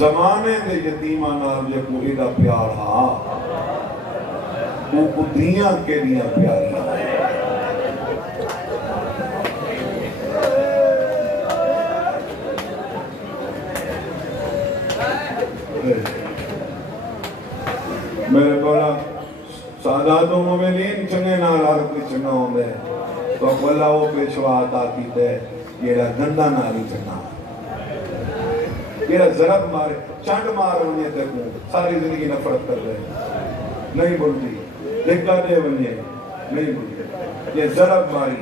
जमाने दे यतीमां नाल जे कोई दा प्यार हा वो कुदियां केड़ियां प्यारियां। मेरे बोला सादात मोमिनीन चंगे नाल हर कोई चंगा होंदा है तो बोला वो पेशवा अता कीते जेड़ा गंदा नाल ही चंगा जेड़ा जरब मारे चंड मार वने ते को सारी जिंदगी नफरत कर रहे नहीं बोलती देखा दे वने नहीं बोलती ये जरब मारी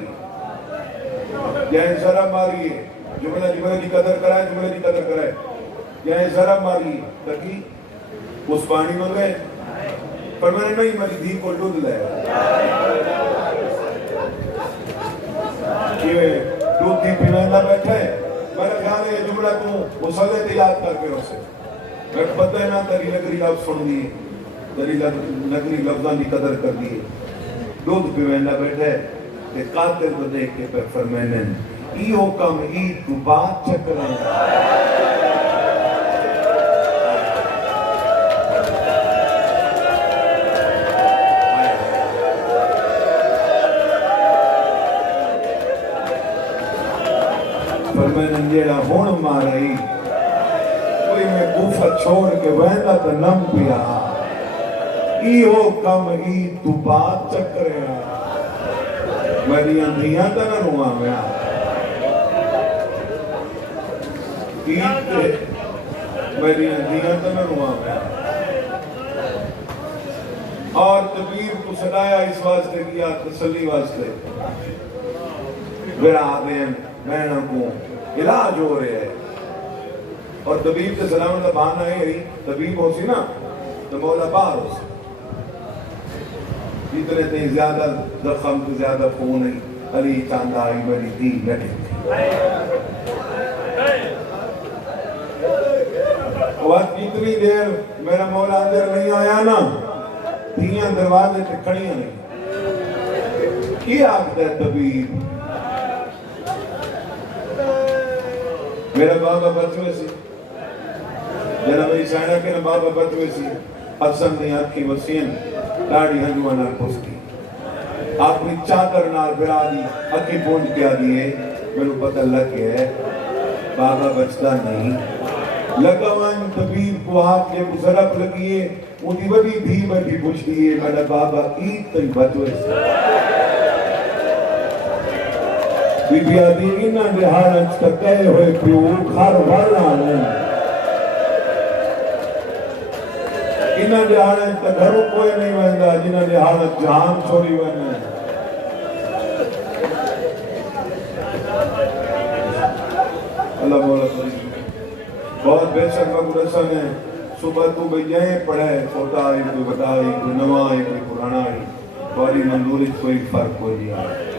ये जरब मारी जुमला जुमले की कदर कराए जुमले की कदर कराए ये जरब मारी ताकि उस पानी में गए पर मैंने नहीं मेरी धी को दूध लाया कि दूध धी पीने ना बैठे मेरे ख्याल है जुमला तू मुसल्ले ते याद करके उसे मैं पता है ना तेरी नगरी लफ्ज सुन दी तेरी नगरी लफ्जां की कदर कर दी दूध पीने ना बैठे ते कातिल को देख के पे फरमाने इहो कम ई तू बात चक्कर मैंने जेड़ा हुण माराई कोई मैं गुफा छोड़ के वहदा तो नम पिया इहो कम ई तू बात चकरिया मेरी अंधियां तो न रुआ मैं मेरी अंधियां तो न रुआ मैं और तबीर को सदाया इस वास्ते किया तसल्ली वास्ते विरा देन मैंने को इलाज हो रहे हैं और तबीब के सलामत का बहाना है तबीब हो सी ना तो मौला बाहर हो सी इतने ते ज्यादा जख्म तो ज्यादा खून नहीं अली चांदा आई मेरी दी लगे और इतनी देर मेरा मौला अंदर नहीं आया ना धीयां दरवाजे पे खड़ियां नहीं क्या आखता तबीब मेरा बाबा बचवे सी जरा मेरी साइना के ना बाबा बचवे सी असन दी आंखें वसीन दाढ़ी हंजुआ नाल पुसती अपनी चादर नाल बिरा दी अखी पूंज के दिए मेनू पता लग गया है बाबा बचता नहीं लगा वन तबीब को हाथ के जरब लगी है उदी बड़ी धी बैठी पूछती है मेरा बाबा ईद तई बचवे सी बीबिया दी इन्हां दे हालत तक कहे हुए पियो घर वाला ने इन्हां दे हालत तक घरों कोई नहीं वंदा जिन्हां दे हालत जान छोड़ी वने अल्लाह मौला बहुत बेशक मगरसन है सुबह तू बजाए पढ़े छोटा है कोई बड़ा है कोई नवा है कोई पुराना है तुम्हारी मंजूरी कोई फर्क कोई नहीं है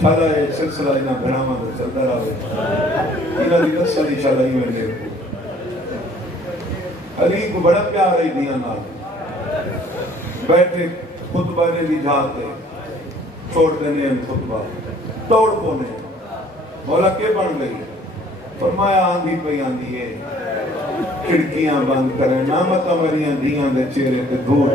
शाला ये सिलसिला इना भरामा में चलता रहे इना दी नस्ल दी शाला ही मेरे अली को बड़ा प्यार है दिया नाल बैठे खुतबा ने भी जाते छोड़ देने हैं खुतबा तोड़ पोने मौला के बन गई फरमाया आंधी पई आंधी है खिड़कियां बंद करें ना मत मरियां दियां दे चेहरे पे धूल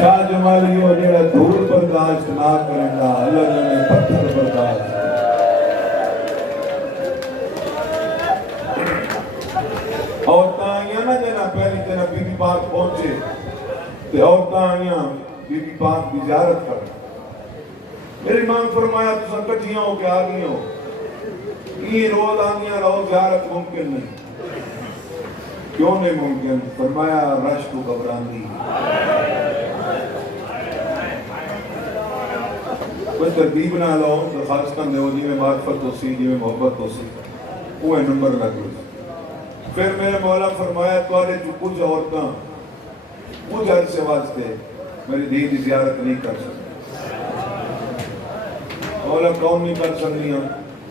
शाह जमाली हो जेड़ा धूल बर्दाश्त ना करेंदा अल्लाह ने पत्थर बर्दाश्त और ताइयां ना जना पहली जना बीबी पाक पहुंचे ते और ताइयां बीबी पाक की ज़ियारत कर मेरे इमाम फरमाया तुम कट्ठियां हो के आ गई हो ये रोज आंदियां रोज ज़ियारत मुमकिन नहीं क्यों नहीं मुमकिन फरमाया रश को घबरांदी कोई तरतीब ना लो तो खासतन दो जी में मार्फत हो सी जी में मोहब्बत हो सी वो नंबर लग गया फिर मेरे मौला फरमाया तुम्हारे जो कुछ औरतें कुछ अरसे वास्ते मेरी धी की ज़ियारत नहीं कर सकती मौला कौन नहीं कर सकती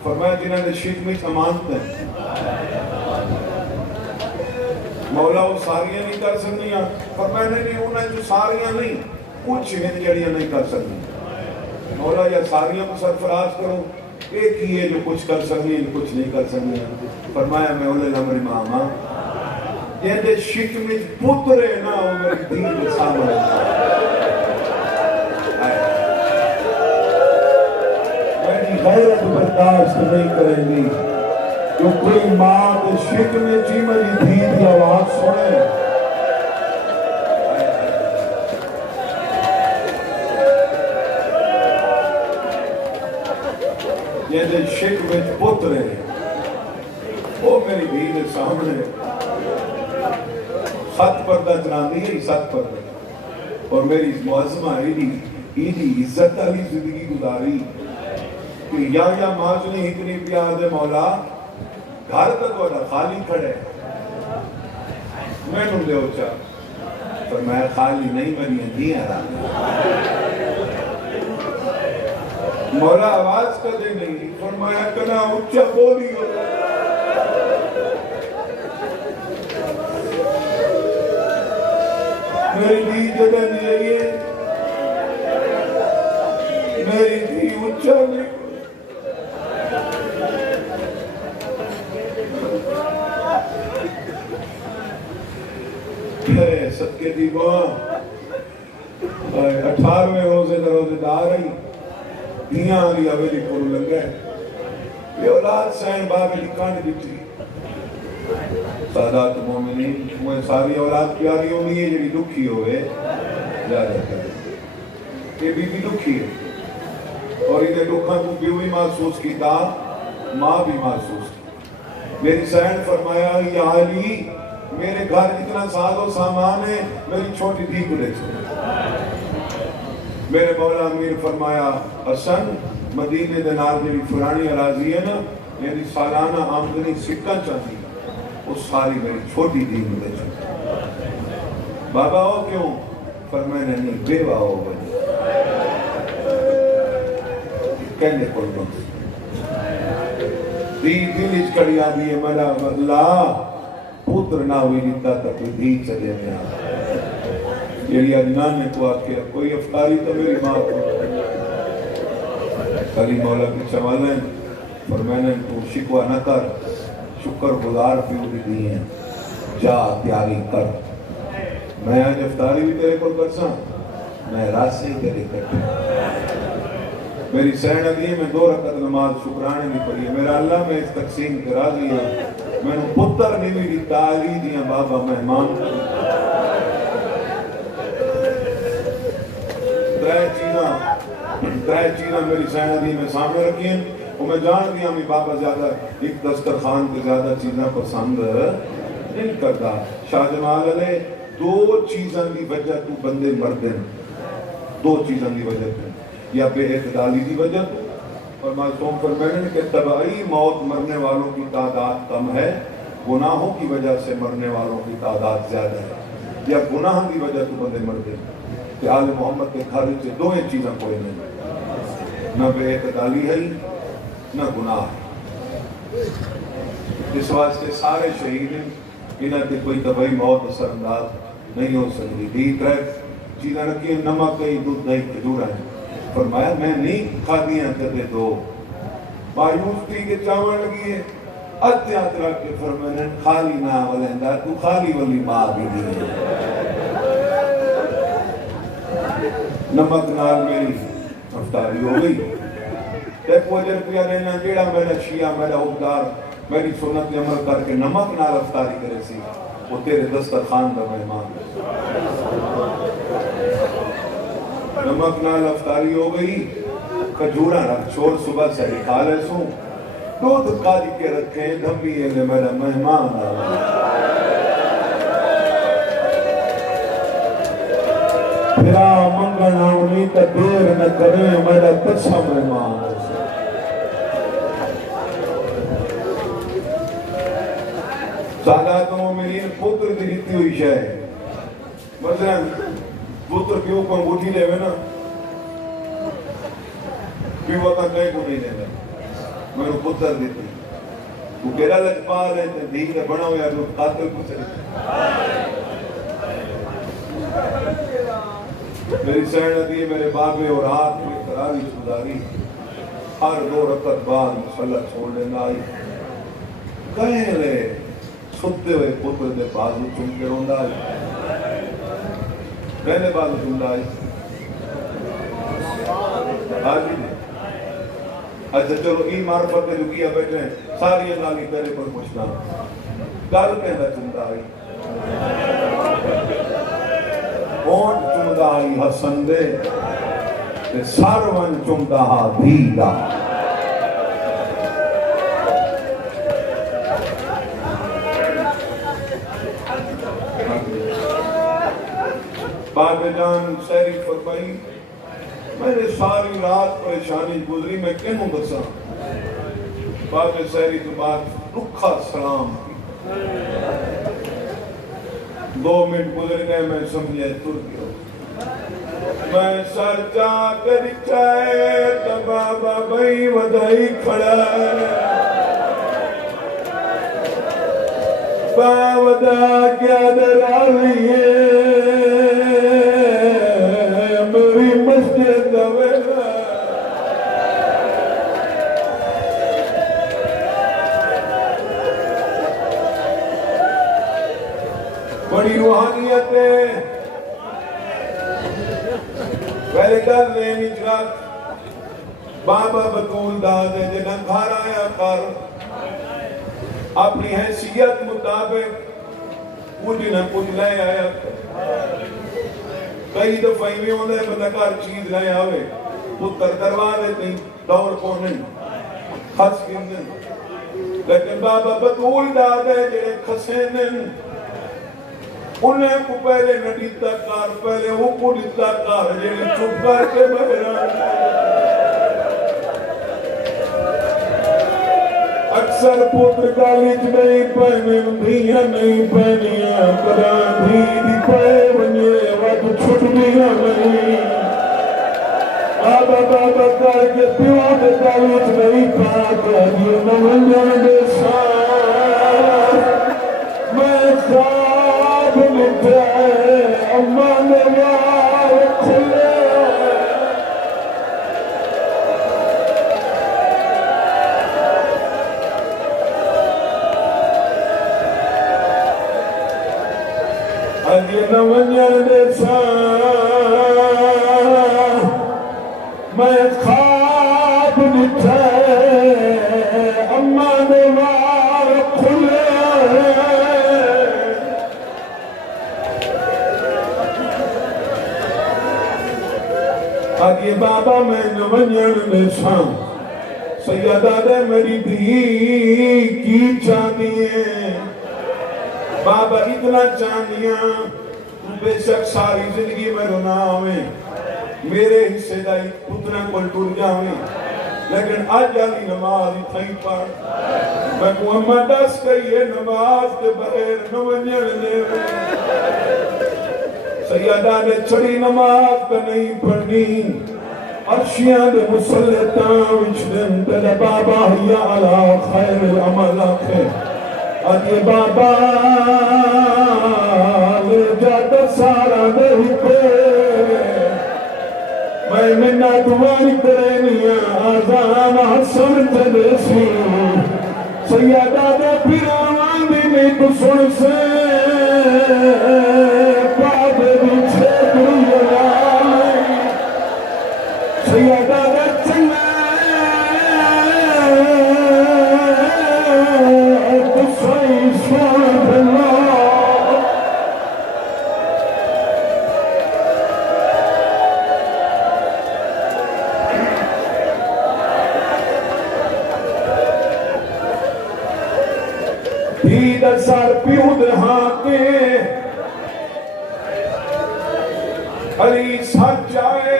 फरमाया जिन्होंने शिकमी अमानत है मौला वो सारियां नहीं कर सकती फरमाया नहीं उन्हें जो सारियां नहीं कुछ हैं जड़ियां नहीं कर सकती मौला या सारियां को सरफराज करो एक ही है जो कुछ कर सकती है, कुछ नहीं कर सकती। फरमाया मैं उले अमर मामा ये शिक में पुत्र है ना वो मेरी दी के सामने मेरी गैरत बर्दाश्त नहीं करेंगी जो कोई माँ के शिक में जी मेरी दी की आवाज सुने। ये शिक में पुत्र है वो मेरी दी के सामने सत पर्दा चलानी है, सत पर्दा और मेरी मुआजमा इदी इज्जत वाली जिंदगी गुजारी कि या माज ने इतनी प्यार है मौला घर तक वाला खाली खड़े मैनू दे चा पर मैं खाली नहीं बनी दी मौला आवाज कदे नहीं फरमाया कना उच्चा बोली मेरी दी जगह नहीं रही है, मेरी दी उच्चा नहीं सबके दी 18वें रोजे का रोजेदार आई दियां वाली हवेली को लंघे ये औलाद सैन बाबे की कांड दिखी सादात मोमिनीन मुझे सारी औलाद प्यारी होनी है जी दुखी होवे ये बीबी दुखी है और इन्हें दुखा को भी भी महसूस किया माँ भी महसूस की। मेरी सैन फरमाया या अली मेरे घर इतना साजो सामान है मेरी छोटी दी गुले मेरे मौला अमीर फरमाया हसन मदीने दे नाल मेरी पुरानी अराजी है ना मेरी सालाना आमदनी सिक्का चाहती वो सारी मेरी छोटी दी मुझे बाबा हो क्यों फरमाया नहीं बेवा हो बनी कहने को दी दिल कड़ी आ गई है मेरा अल्लाह पुत्र ना हुई दिता तक दी चले में यदि अदनान ने को आके कोई अफतारी तो मेरी माँ को कली मौला के सवाल पर मैंने तू शिकवा न कर शुक्र गुजार भी दी है जा तैयारी कर मैं आज अफतारी भी तेरे को कर सा मैं रात से ही तेरी कर मेरी सैन अगली में 2 रकत नमाज शुक्राने नहीं पढ़ी है मेरा अल्लाह में इस तकसीम करा दिया मैंने पुत्र नहीं भी ताली दिया बाबा मेहमान त्रै चीज़ा मेरी सैन अगली में सामने रखी हैं और मैं जान दिया मैं बाबा ज्यादा एक दस्तरखान के ज्यादा चीज़ा पसंद नहीं करता। शाह जमाल अले 2 चीज़ों की वजह तू बंदे मरते 2 चीज़ों की वजह या बेइतदाली की वजह और मासूम फरमाने के तबाई मौत मरने वालों की तादाद कम है गुनाहों की वजह से मरने वालों की तादाद ज्यादा है या गुनाह की वजह तो बंदे मरते कि आले मोहम्मद के घर से 2 चीज़ें कोई नहीं न बेइतदाली है न गुनाह है। इस वास्ते सारे शहीद इन्हें की कोई तबाई मौत असरअंदाज नहीं हो सकती। दी 3 चीज़ें रखी नमक दही दूध दही खजूर है फरमाया मैं नहीं खादियां कदे 2 मायूस थी के चावल लगी है अत्यात रख के फरमाया खाली ना वलेंदा तू खाली वाली मां भी दी नमक नाल मेरी अफ्तारी हो गई एक वजह पिया रहना जेड़ा मेरा शिया मेरा उबदार मेरी सुन्नत अमल करके नमक नाल अफ्तारी करे सी वो तेरे दस्तरखान का मेहमान नमक नाल अफ्तारी हो गई खजूरा रख छोड़ सुबह से खा ले सू दूध काज के रखे धम्मी ने मेरा मेहमान फिरा मंगना उन्हीं का देर न करे मेरा कच्चा मेहमान सादात मोमिनीन पुत्र दी रीति हुई शय मसलन पुत्र क्यों को अंगूठी लेवे ना क्यों वता कहीं को नहीं लेना मैं पुत्र देती तू केरा लजपाल है तो दी के बना हुआ तो कातिल को चले मेरी सैन दी मेरे बाबे और हाथ में करारी सुधारी हर 2 रकत बाद मुसल्ला छोड़ लेना आई कहीं ले सुते हुए पुत्र के बाजू चुम के रोंदा आई कहने बाजू चुमदा आई आज अच्छा चलो ई मार्फत में रुकिया बैठे हैं सारी अल्लाह की तेरे पर पूछना गल कहता चुमदा आई कौन चुमदा आई हसन दे ते सारवन चुमदा हा धी दा बाबेजान शहरी फरमाई मैंने सारी रात परेशानी गुजरी मैं क्यों दसा बाबे शहरी तो बाद रुखा सलाम 2 मिनट गुजर गए मैं समझे तुर गया मैं सर जा कर चाहे तो बाबा भाई वधाई खड़ा बावदा क्या डरा रही है बड़ी रूहानियत है पहले गल ने निजरात बाबा बतूल दादे जिन्हें घर आया कर अपनी हैसियत मुताबिक कुछ न कुछ ले आया कई दफा भी होंगे बंदा घर चीज ले आवे पुत्र दरवाजे कहीं दौड़ पौने खस गिरने लेकिन बाबा बतूल दादे जेड़े खसे ने उन्हें को पहले न दिता कार पहले वो को दिता कार जेड़ी चुप करके बहरा अक्सर पुत्र कॉलेज नहीं पहने धिया नहीं पहनिया करा धी दी पे बने वद छुट्टियां नहीं बाबा बाबा करके प्यो के कॉलेज नहीं पाता ये नवंजन दे साथ मैं अम्मा ने यार खुले अगे नवंजन दे मैं खाब निठे अम्मा ने यार खुले आगे बाबा मैं नवंजन में शाम सैयदा दे मेरी धी की चाहती है बाबा इतना चाहनिया बेशक सारी जिंदगी में रोना आवे मेरे हिस्से का पुतना को टूट जावे लेकिन आज वाली नमाज थई पढ़ मैं को अम्मा दस कही नमाज के बगैर नवंजन दे सैयदा ने छड़ी नमाज पे नहीं पढ़नी अर्शियां दे मुसल्ले विच दिन तेरे बाबा या अला खैर अमल आखे आगे बाबा ले जाता सारा नहीं पे मैं मिन्ना दुआरी करनिया आजान हसन जलेसी सैयदा दे फिरावां दी नहीं तो सुन से सर प्यूद हाके अली सच आए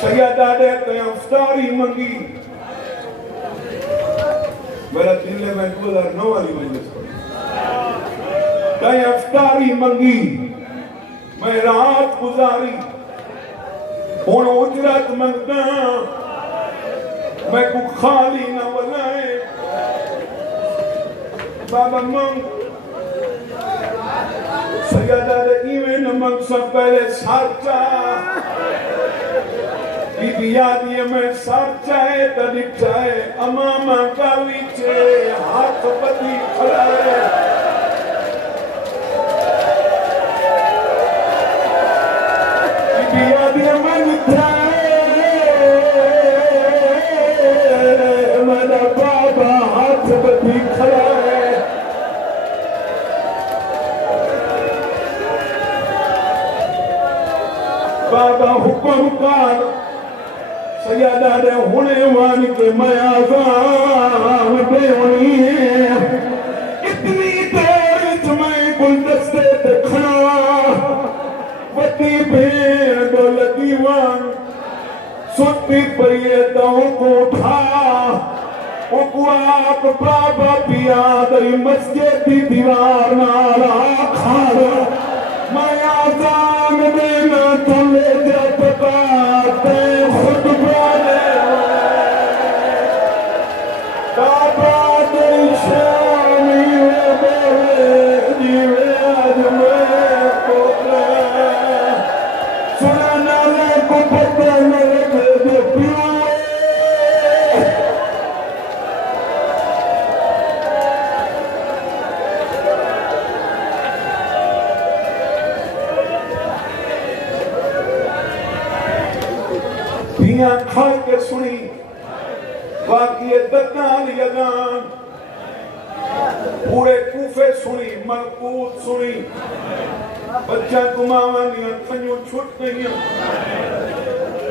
सैयदा दे ते अफ्तारी मंगी मेरा दिल में 2009 वाली मजलिस कहीं अफ्तारी मंगी मैं रात गुजारी हुण उजरत मंगदा मैं को खाली ना बनाए बाबा मंग सैयदा दे इवें मंग सब पहले साचा बियादी में सर चाहे तभी चाहे अमामा गाली चे हाथ बदी खड़ा है बियादी में चाहे मेरा बाबा हाथ बदी खड़ा है बाबा हुक्म कर सयादा दे हुने मान के मैं आज़ान देवनी है इतनी देर मैं गुलदस्ते ते खड़ा वती भेड़ दौलती वान सुती पई दाऊ को उठा आप बाबा पिया दई मस्जिद दी दीवार नाल खाड़ मैं आज़ान देना तुले जब काते खुद बोले बाबा दे शामी बोले जीवे आज मैं बोले सुना ले को पता लगे दे पियो खाल के सुनी बाकी दत्तान यदान पूरे कूफे सुनी मलकूत सुनी बच्चा कुमावानियां खन्यों छुट गई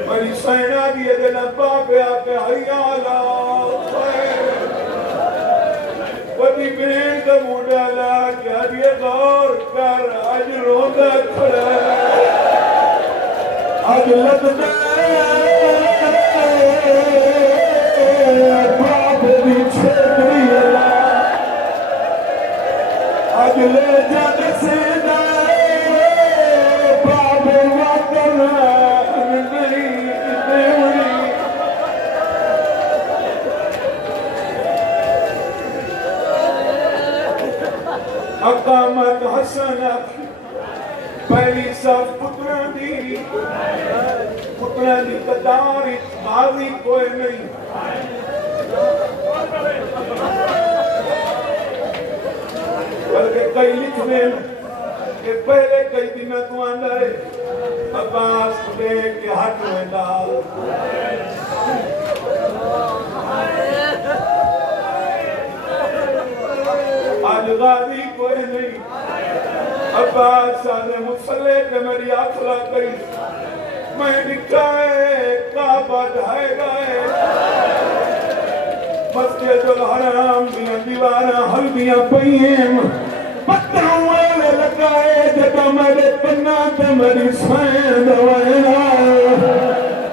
मेरी सैना दी जना बाबे आके हरियाला बड़ी बहन का मुंडा ला क्या दिए गौर कर आज रोंदा खड़ा आज लगता आज ले जाने से बाबू वतन नहीं देवरी अकामत हसन पहली सब पुत्रा दी कदार मारी कोई नहीं बल्कि कई लिखने के पहले कई दिन तू अंदर अब्बास खुदे के हाथ में डाल आज गादी कोई नहीं अब्बास साले मुसल्ले पे मेरी आँख लग गई मैं दिखाए काबा ढाए गए मस्जिदुल हराम दियां दीवारां हल्दियां पईं पत्थरों वाले लगाए जब मेरे पन्ना ते मेरी सैन वैना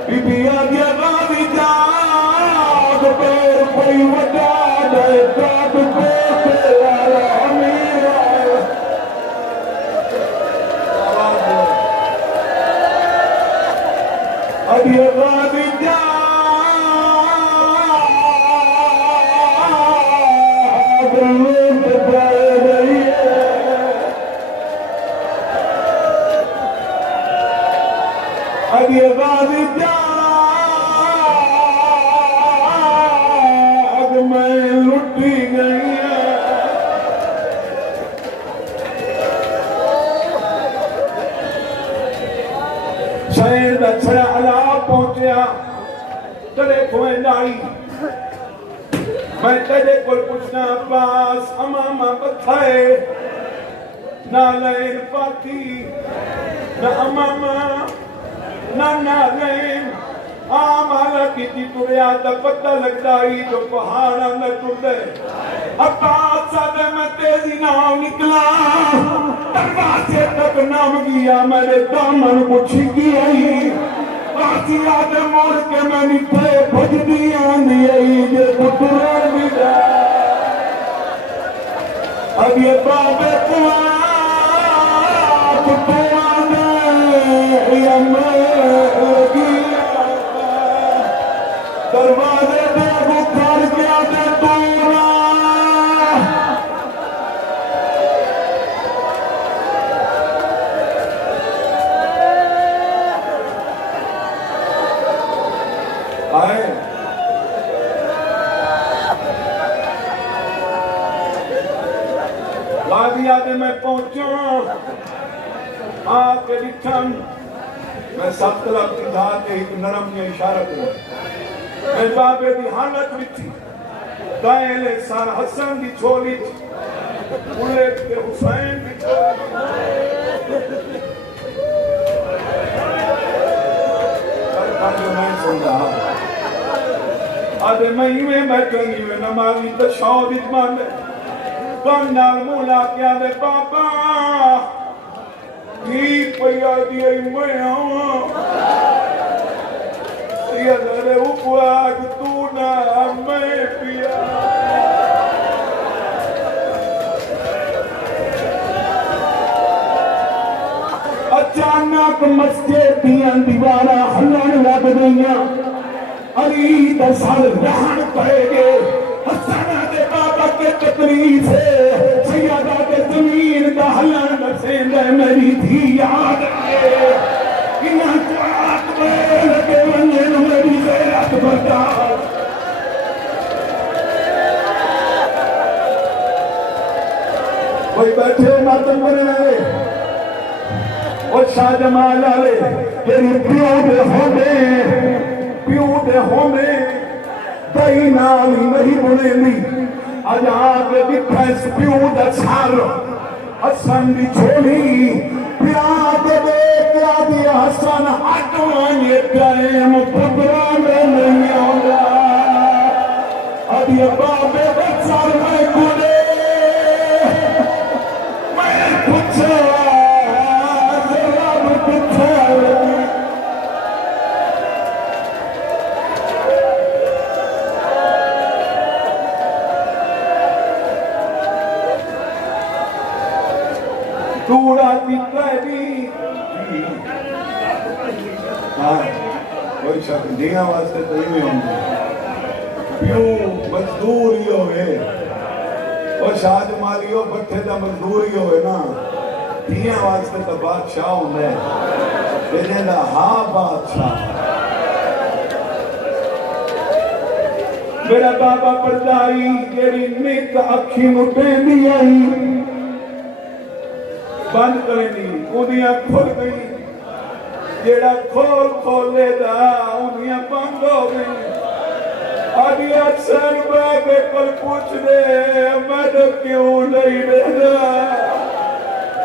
बीबी आगे गावी जाग पैर कोई वटा दे काब पे वाला अमीरा अभी गावी जाग ये गावी जाग मैं लुटी गई शहर का छड़ा अला पहुंचा तेरे खोए नाई मैं तेरे को पूछना पास अमामा बथाए ना लैन पाती ना अमामा ना नहीं आमाला की तुरिया दा पता लगता ही जो पहाड़ा न टूटे अब्बास सादे में तेजी नाम निकला दरवाजे तक नाम गया मेरे दामन को छिकी आई आसिया दे मोड़ के मैं निठे भजदी आंदी आई जे पुतरा भी जा अब ये बाबे कुआ दरवाजे पे बुखार किया दे तोरा अलिया दे मैं पहुंचा आके दिठन मैं 7 लाख की धार के एक नरम ने इशारा किया मैं बाबे दी हालत विच कायले सार हसन दी छोली बुले के हुसैन दी छोली मैं सुन रहा आदे मैं बैठेंगी में नमाजी तो शौद इजमान कौन नाल मुला क्या दे पापा ठीक पैया दिए मैं आवा ये दरे उपवास तू ना मैं पिया अचानक मस्जिद दियां दीवारां हलन लग गईयां अली दा सर रहन पड़ेगे हसन दे बाबा के तकलीफ से सैयदा के जमीन दा हलन बसेंदा मेरी थी याद आए इना कुआत में लगे वने मेरी गैरत बर्दाश्त कोई बैठे मत मरने और शाहजमाल वाले तेरी प्यो दे होंदे दई नाल ही नहीं बुनेंदी अज आके दिखा इस प्यो दा सार हसन दी छोली प्या दे प्या दी हसन हटवाने टाइम पुत्रा में नहीं आउंदा अभी बाबे दा सार मैं कुले मैं पूछा तूड़ा कोई शक दिया वास्ते तो ही होंगे क्यों मजदूर ही होवे और शाहजमाली हो बट्ठे का मजदूर ही होवे ना दिया वास्ते तो बादशाह होंगे तेरे दा हाँ बादशाह मेरा बाबा परदाई जेरी नित अखी मुटेंदी आई बंद करेंदी उदियां खुल गई जेड़ा खोले दा उदियां बंद हो गई अभी अक्सर बाबे कोल पूछ दे मैं तो क्यों नहीं रहना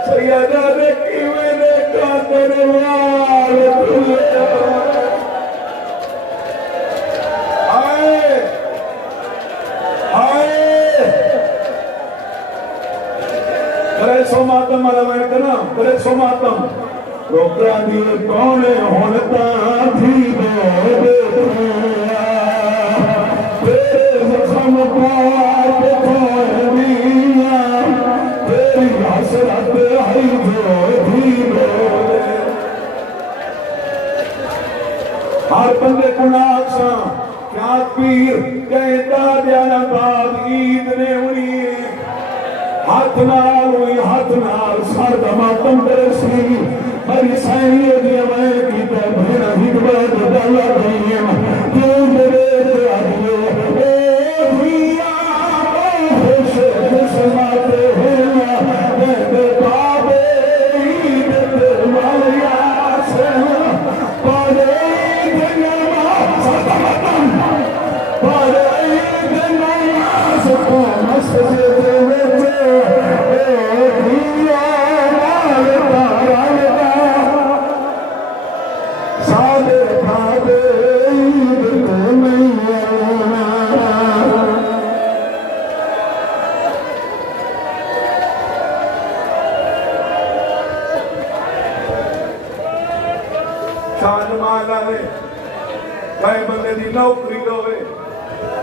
सैयदा दे किवें देखा तेरे वाल हाय हाय करे सो मातम वाला मैं करना करे सो मातम रोकड़ा दी कौन होता थी हर बंदे को नासा क्या पीर कहता जाना बाद ईद ने हुई हाथ नाल सर दा मातम करे सी बड़ी सैनिय दी मैं की ते भेड़ा हिदबत डाला गई तू मेरे ते आदियो ए भैया खुश खुश माते है दे बाबे ईद ते माया से पारे दुनिया सदमतम पारे दुनिया सबको मस्जिद बंदे की नौकरी होवे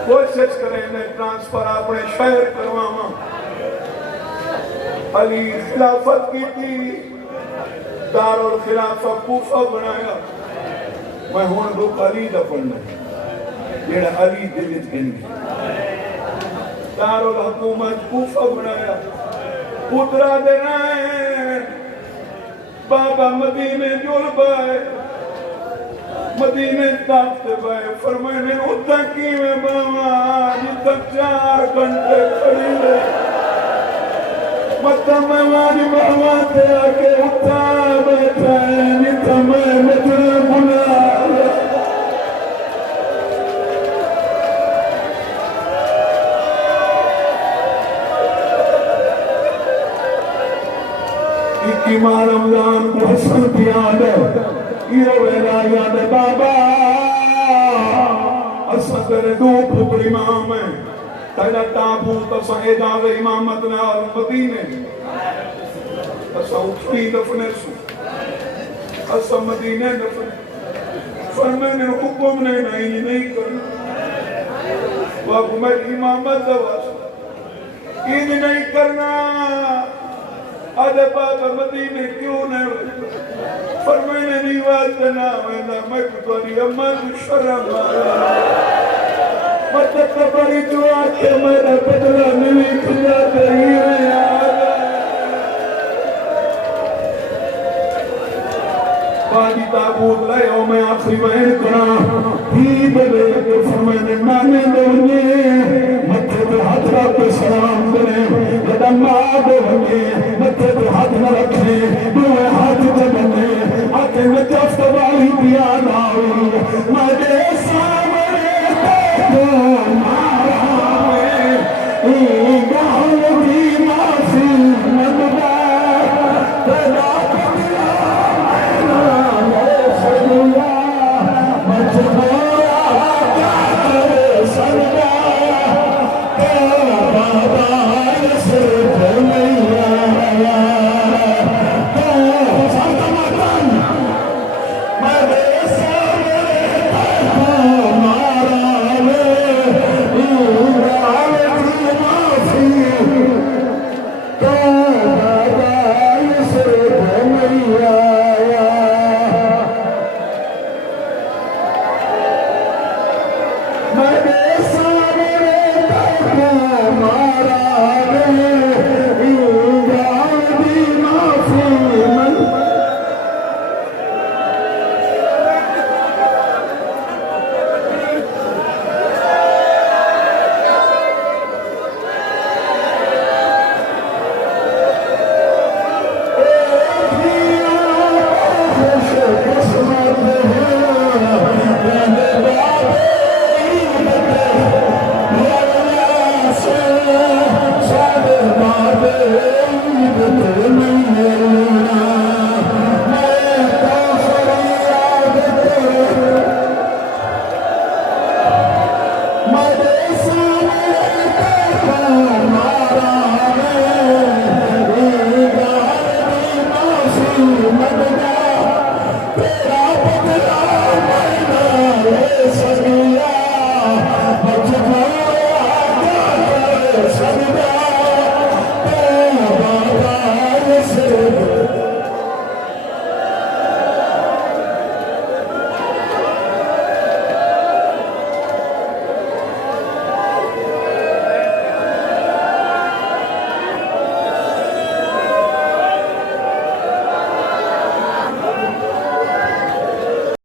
कोशिश करें ट्रांसफर अपने शहर करवावा अली खिलाफत की थी दारुल खिलाफा कूफा बनाया मैं हुण रुख अली दा पढ़ना जेड़ा अली दे विच गिनी दारुल हुकूमत कूफा बनाया पुत्रा दे नाल बाबा मदीने जुल पाए मदीने ताकते भाई फरमाने उतना कीमें बाबा जितना 4 घंटे खड़ी रहे मतम वाली मामा ते आके उठा बैठा नितम बचन बुला इक्की माह रमजान को हसन की याद यो वेला याद बाबा असा तेरे दो पुत्र इमाम है तेरा ताबूत असा एजाज इमामत ने और मदीने असा उठती दफने सु असा मदीने दफने फरमाने हुक्म ने नहीं करना वाह मैं इमामत दवास ईद नहीं करना आधे बाबा मदीने क्यों नहीं फरमाने नहीं वास्ते ना मैं तुम्हारी अम्मा की शर्म मतलब कबरी जो आके मेरा बदला मिली खुदा कहीं बादी ताबूत लाओ मैं आखिरी बहन करा ही बदले के फरमाने नाने दोगे मत्थे पे हाथ रख सलाम करे कदम दोगे मत्थे पे हाथ न रखे दो हाथ जगने आते में जफ्त वाली पिया ना मेरे सामने तो मारा में गाँव की माफी मनवा तेरा बदला